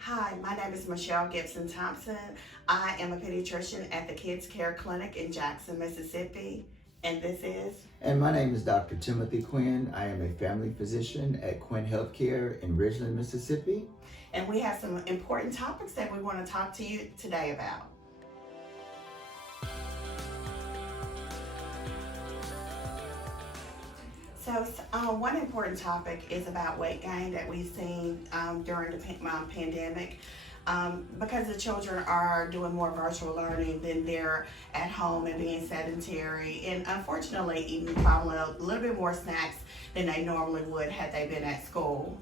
Hi, my name is Michelle Gibson Thompson. I am a pediatrician at the Kids Care Clinic in Jackson, Mississippi. And this is. And my name is Dr. Timothy Quinn. I am a family physician at Quinn Healthcare in Ridgeland, Mississippi. And we have some important topics that we want to talk to you today about. So, one important topic is about weight gain that we've seen during the pandemic. Because the children are doing more virtual learning than they're at home and being sedentary, and unfortunately eating probably a little bit more snacks than they normally would had they been at school.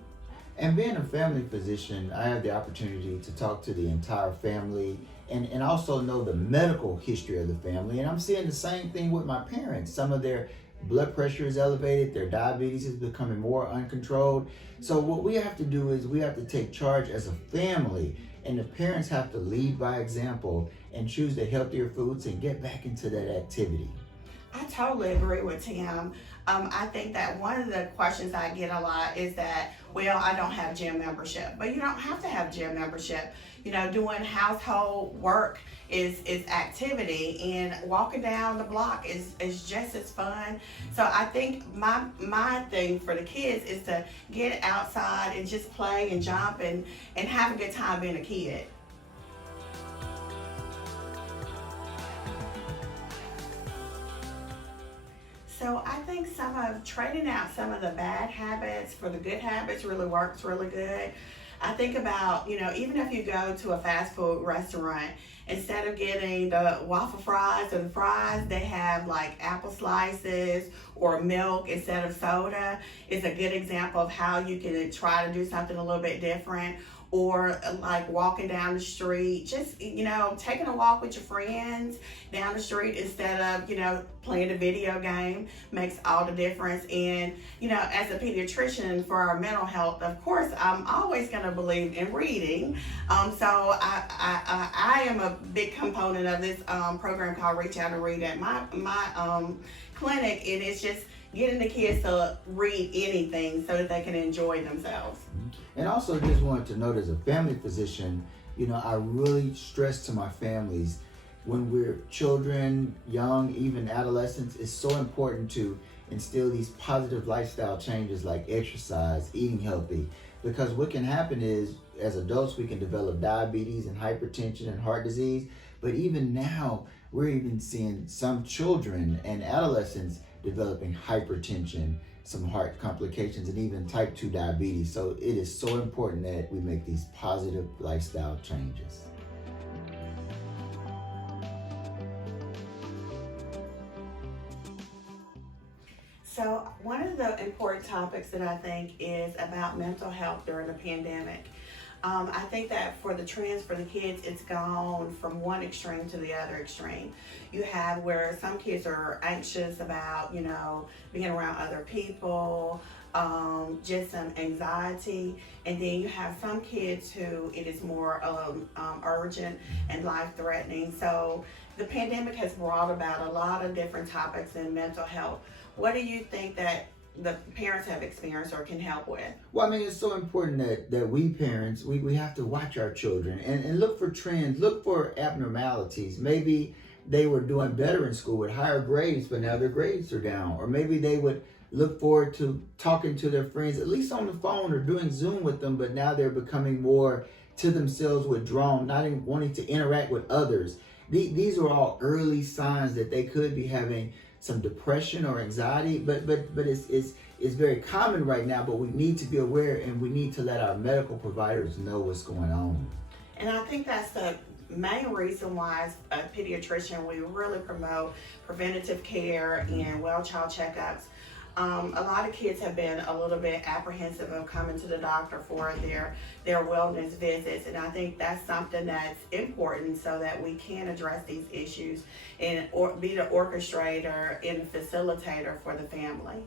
And being a family physician, I have the opportunity to talk to the entire family and also know the medical history of the family. And I'm seeing the same thing with my parents. Some of their blood pressure is elevated, their diabetes is becoming more uncontrolled. So what we have to do is we have to take charge as a family, and the parents have to lead by example and choose the healthier foods and get back into that activity. I totally agree with Tim. I think that one of the questions I get a lot is that, well, I don't have gym membership. But you don't have to have gym membership. You know, doing household work is activity, and walking down the block is just as fun. So I think my thing for the kids is to get outside and just play and jump and have a good time being a kid. So I think trading out some of the bad habits for the good habits really works really good. I think about, even if you go to a fast food restaurant, instead of getting the waffle fries or the fries, they have like apple slices or milk instead of soda. It's a good example of how you can try to do something a little bit different. Or like walking down the street, just, taking a walk with your friends down the street instead of, playing a video game makes all the difference. And, as a pediatrician for our mental health, of course, I'm always going to believe in reading. So I am a big component of this program called Reach Out and Read at my clinic. And it's just getting the kids to read anything so that they can enjoy themselves. And also just wanted to note, as a family physician, I really stress to my families, when we're children, young, even adolescents, it's so important to instill these positive lifestyle changes like exercise, eating healthy. Because what can happen is, as adults, we can develop diabetes and hypertension and heart disease. But even now, we're even seeing some children and adolescents developing hypertension, some heart complications, and even type 2 diabetes. So it is so important that we make these positive lifestyle changes. So one of the important topics that I think is about mental health during the pandemic. I think that for the trends for the kids, it's gone from one extreme to the other extreme. You have where some kids are anxious about, being around other people, just some anxiety. And then you have some kids who it is more urgent and life-threatening. So the pandemic has brought about a lot of different topics in mental health. What do you think that the parents have experienced or can help with? Well, I mean, it's so important that we parents, we have to watch our children and look for trends, look for abnormalities. Maybe they were doing better in school with higher grades, but now their grades are down. Or maybe they would look forward to talking to their friends, at least on the phone or doing Zoom with them, but now they're becoming more to themselves, withdrawn, not even wanting to interact with others. These are all early signs that they could be having some depression or anxiety, but it's very common right now. But we need to be aware, and we need to let our medical providers know what's going on. And I think that's the main reason why, as a pediatrician, we really promote preventative care and well child checkups. A lot of kids have been a little bit apprehensive of coming to the doctor for their wellness visits, and I think that's something that's important so that we can address these issues and be the orchestrator and the facilitator for the family.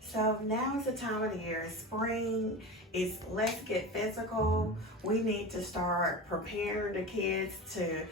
So now is the time of the year. Spring is let's get physical. We need to start preparing the kids to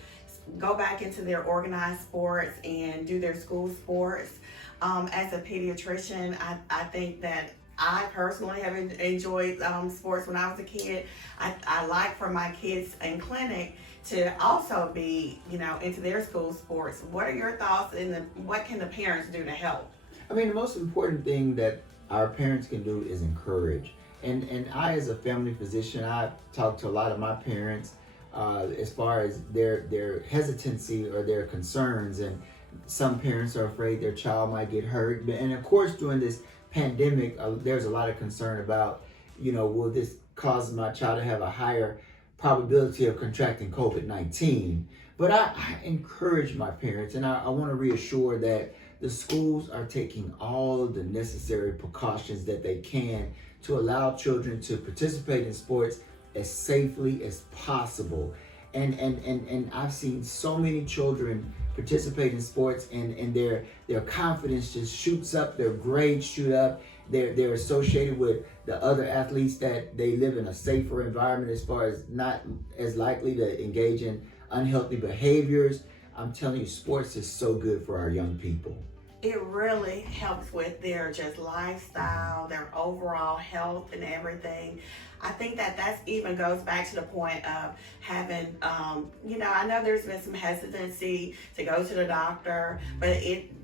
go back into their organized sports and do their school sports. As a pediatrician, I think that I personally have enjoyed sports when I was a kid. I like for my kids in clinic to also be, into their school sports. What are your thoughts, and what can the parents do to help? I mean, the most important thing that our parents can do is encourage. And I, as a family physician, I talk to a lot of my parents as far as their hesitancy or their concerns. And some parents are afraid their child might get hurt. And of course, during this pandemic, there's a lot of concern about, will this cause my child to have a higher probability of contracting COVID-19? But I encourage my parents, and I want to reassure that the schools are taking all of the necessary precautions that they can to allow children to participate in sports as safely as possible. And I've seen so many children participate in sports, and their confidence just shoots up, their grades shoot up, they're associated with the other athletes, that they live in a safer environment as far as not as likely to engage in unhealthy behaviors. I'm telling you, sports is so good for our young people. It really helps with their just lifestyle, their overall health and everything. I think that even goes back to the point of having, I know there's been some hesitancy to go to the doctor, but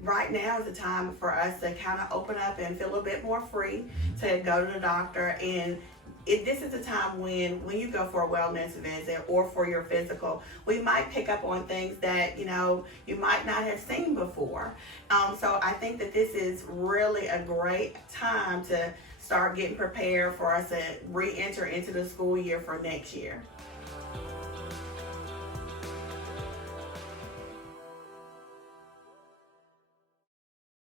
right now is the time for us to kind of open up and feel a bit more free to go to the doctor. And this is the time when you go for a wellness visit or for your physical, we might pick up on things that, you might not have seen before. So I think that this is really a great time to start getting prepared for us to re-enter into the school year for next year.